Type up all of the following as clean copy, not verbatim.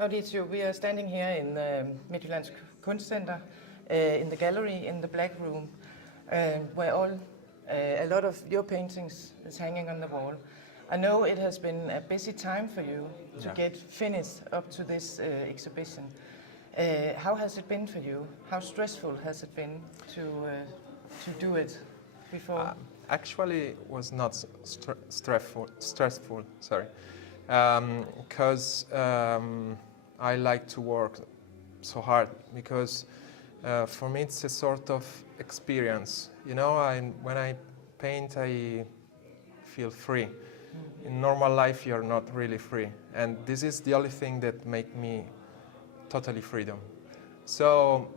Maurizio, we are standing here in the Midtjyllands Kunst in the gallery in the Black Room, where a lot of your paintings is hanging on the wall. I know it has been a busy time for you to get finished up to this exhibition. How has it been for you? How stressful has it been to do it before? Actually, it was not stressful. Sorry, because I like to work so hard, because for me it's a sort of experience. You know, when I paint, I feel free. In normal life, you're not really free, and this is the only thing that makes me totally freedom. So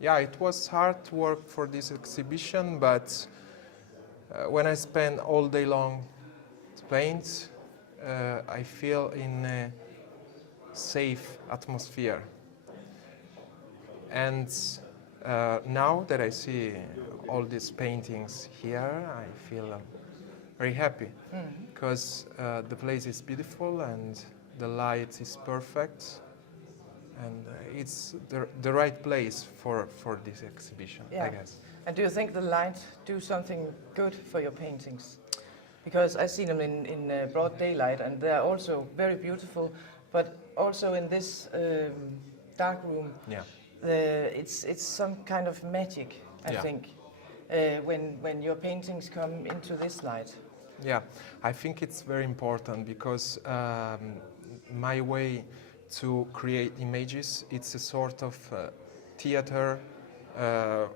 yeah, it was hard to work for this exhibition, but when I spend all day long to paint, I feel in a safe atmosphere. And now that I see all these paintings here, I feel very happy, because the place is beautiful and the light is perfect, and it's the right place for this exhibition, I guess. And do you think the light do something good for your paintings? Because I've seen them in broad daylight, and they're also very beautiful, but also in this dark room, it's some kind of magic, I think, when your paintings come into this light. Yeah, I think it's very important, because my way to create images, it's a sort of theater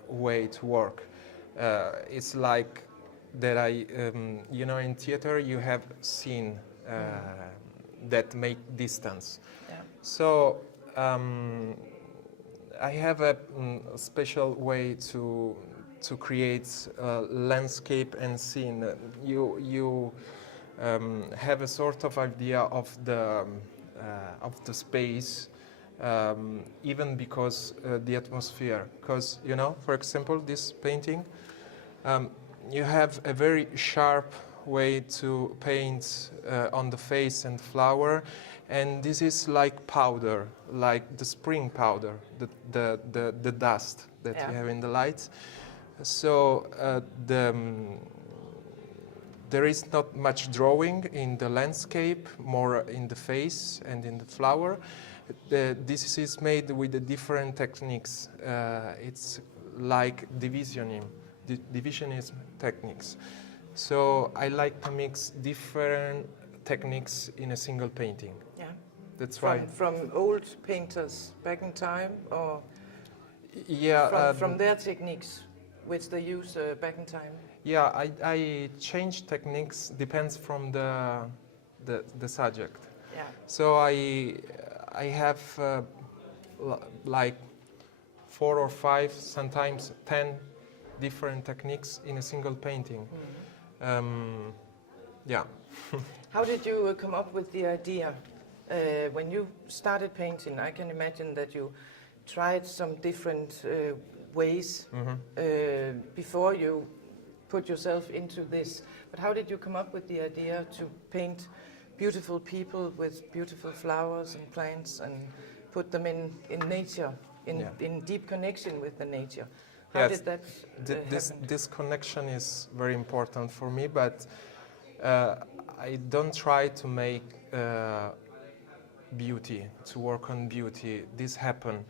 way to work. It's like that you know, in theater you have scene that make distance. Yeah. So I have a special way to create landscape and scene. You have a sort of idea of the space, even because the atmosphere. Because, you know, for example, this painting, you have a very sharp way to paint on the face and flower, and this is like powder, like the spring powder, the dust that you have in the light. So there is not much drawing in the landscape, more in the face and in the flower. This is made with the different techniques. It's like divisionism techniques. So I like to mix different techniques in a single painting. Yeah. That's why. From old painters back in time, or from their techniques, which they use back in time. Yeah, I change techniques, depends from the subject. Yeah. So I have like 4 or 5, sometimes 10 different techniques in a single painting. Yeah. How did you come up with the idea? When you started painting, I can imagine that you tried some different ways before you put yourself into this. But how did you come up with the idea to paint beautiful people with beautiful flowers and plants and put them in nature, in deep connection with the nature? How did that happen? This connection is very important for me, but I don't try to make beauty, to work on beauty. This happened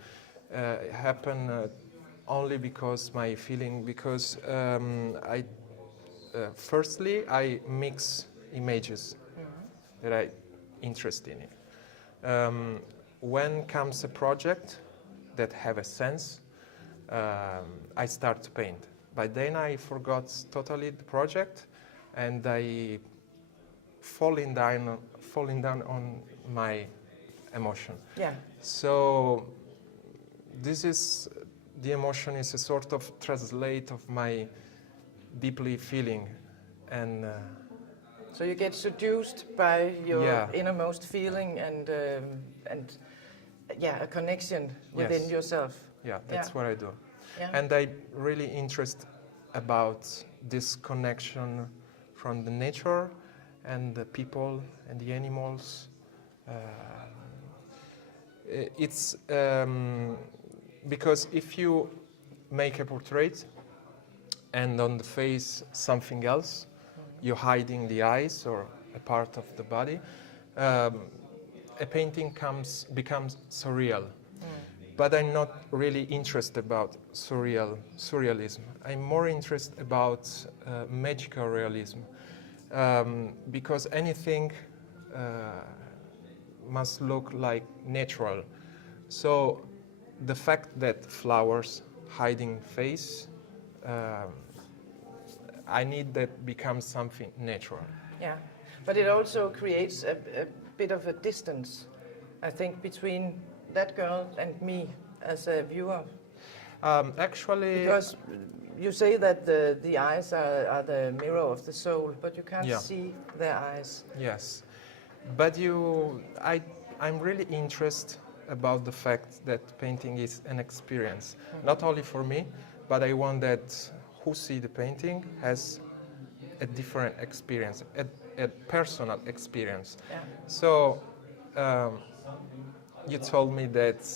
only because my feeling, because firstly I mix images that I interested in. When comes a project that have a sense, I start to paint. But then I forgot totally the project, and I falling down on my emotion. Yeah. So this is the emotion is a sort of translate of my deeply feeling, and so you get seduced by your innermost feeling and a connection within yourself. Yeah, that's what I do. Yeah. And I really interest about this connection from the nature and the people and the animals. It's because if you make a portrait and on the face something else, you're hiding the eyes or a part of the body, a painting becomes surreal. But I'm not really interested about surrealism. I'm more interested about magical realism, because anything must look like natural. So the fact that flowers hiding face, I need that becomes something natural. Yeah, but it also creates a bit of a distance, I think, between that girl and me as a viewer. Actually, because you say that the eyes are the mirror of the soul, but you can't see their eyes. Yes, but I'm really interested about the fact that painting is an experience, not only for me, but I want that who see the painting has a different experience, a personal experience. Yeah. So you told me that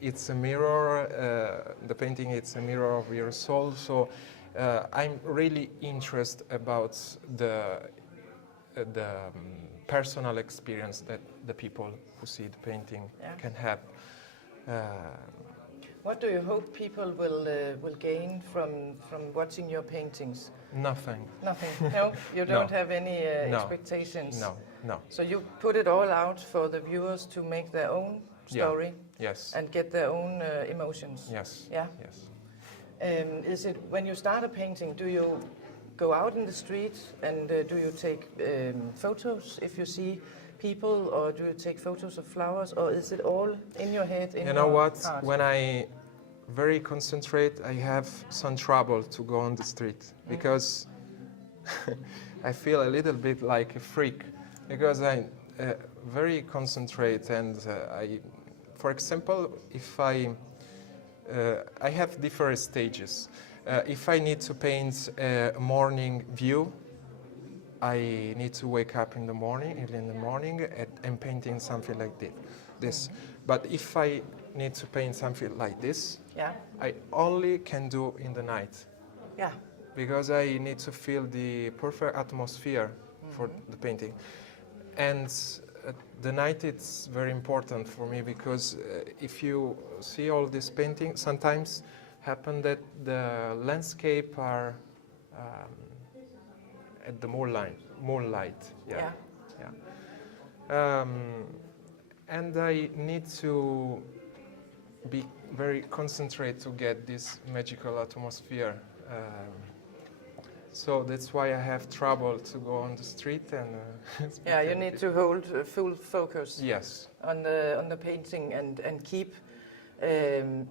it's a mirror, the painting is a mirror of your soul, so I'm really interested about the personal experience that the people who see the painting can have. What do you hope people will gain from watching your paintings? Nothing. Nothing. No, you don't have any expectations. No. So you put it all out for the viewers to make their own story. Yes. And get their own emotions. Yes. Yeah. Yes. Is it when you start a painting? Do you go out in the street and do you take photos if you see people, or do you take photos of flowers, or is it all in your head? You know what? When I very concentrate, I have some trouble to go on the street because I feel a little bit like a freak because I very concentrate and for example, if I have different stages. If I need to paint a morning view, I need to wake up in the morning, and painting something like this. But if I need to paint something like this, I only can do in the night. Yeah. Because I need to feel the perfect atmosphere for the painting. And the night it's very important for me because if you see all this painting, sometimes happen that the landscape are at the moonlight. And I need to be very concentrated to get this magical atmosphere. So that's why I have trouble to go on the street and. You need to hold full focus. Yes. On the painting and keep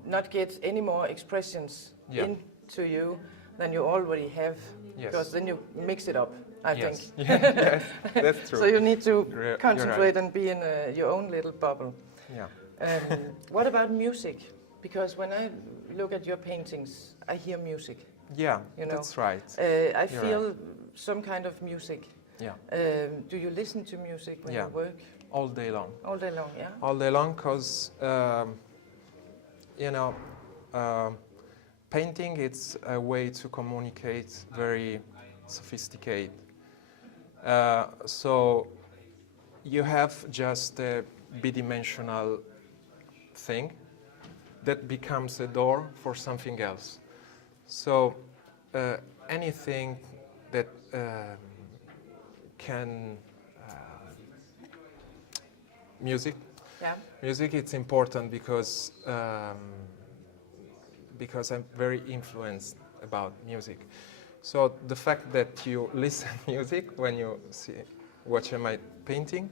not get any more expressions into you than you already have. Yes. Because then you mix it up. I think. Yes, that's true. So you need to concentrate and be in your own little bubble. Yeah. What about music? Because when I look at your paintings, I hear music. Yeah, that's right. I feel some kind of music. Yeah. Do you listen to music when you work? All day long. All day long, yeah. All day long, because painting it's a way to communicate very sophisticated. So you have just a bidimensional thing that becomes a door for something else. So anything that can music. Yeah. Music it's important because I'm very influenced about music. So the fact that you listen music when you watch my painting,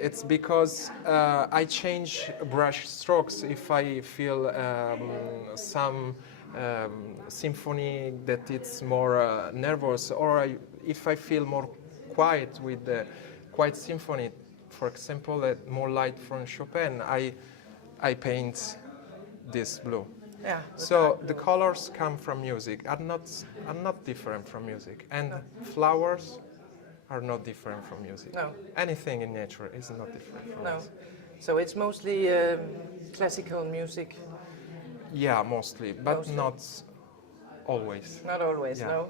it's because I change brush strokes if I feel some symphony that it's more nervous, or if I feel more quiet with the quiet symphony. For example, more light from Chopin, I paint this blue. Yeah. So the colors come from music. I'm not different from music. And flowers, are not different from music. No. Anything in nature is not different from No. music. So it's mostly classical music. Yeah, mostly, but Mostly. not always. Not always, Yeah. no.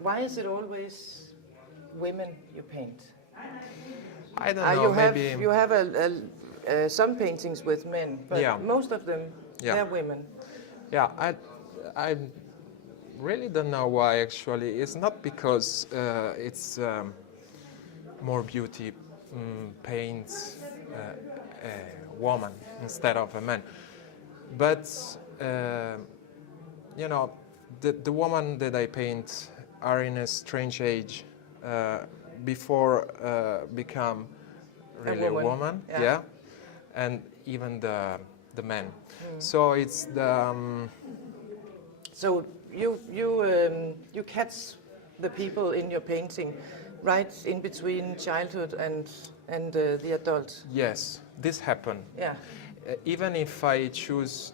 Why is it always women you paint? I don't know, maybe... You have some paintings with men, but Yeah. most of them, Yeah. they're women. Yeah, I really don't know why, actually. It's not because it's more beauty paints a woman instead of a man. But, you know, the women that I paint are in a strange age before become really a woman. Yeah. And even the men. So it's the... So you catch the people in your painting right in between childhood and the adult. Yes, this happen. Yeah. Even if I choose,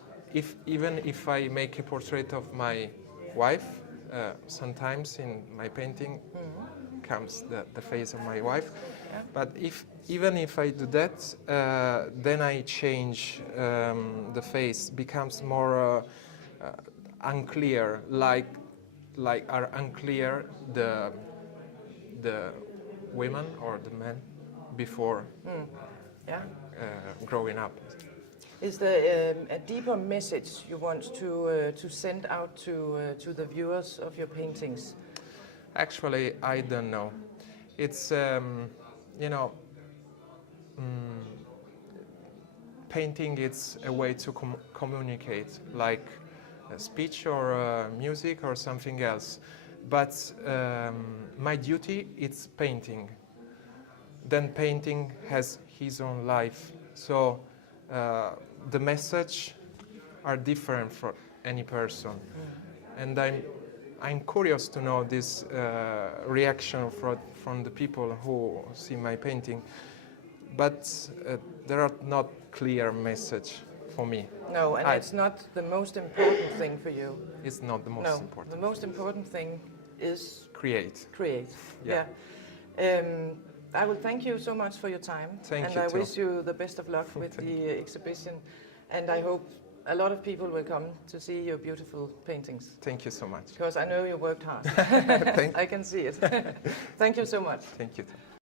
even if I make a portrait of my wife, sometimes in my painting comes the face of my wife. Yeah. But even if I do that, then I change the face, becomes more unclear, like are unclear the women or the men before Yeah. growing up. Is there a deeper message you want to send out to the viewers of your paintings? Actually, I don't know. It's you know, painting. It's a way to communicate, like speech or music or something else. But my duty is painting. Then painting has his own life. So the message are different for any person. And I'm curious to know this reaction from the people who see my painting. But there are not clear message for me. No, and it's not the most important thing for you. It's not the most important. The most important thing is Create. Yeah. I will thank you so much for your time. Thank you And I too. wish you the best of luck with the exhibition. And I hope a lot of people will come to see your beautiful paintings. Thank you so much. Because I know you worked hard. Thank you. I can see it. Thank you so much. Thank you.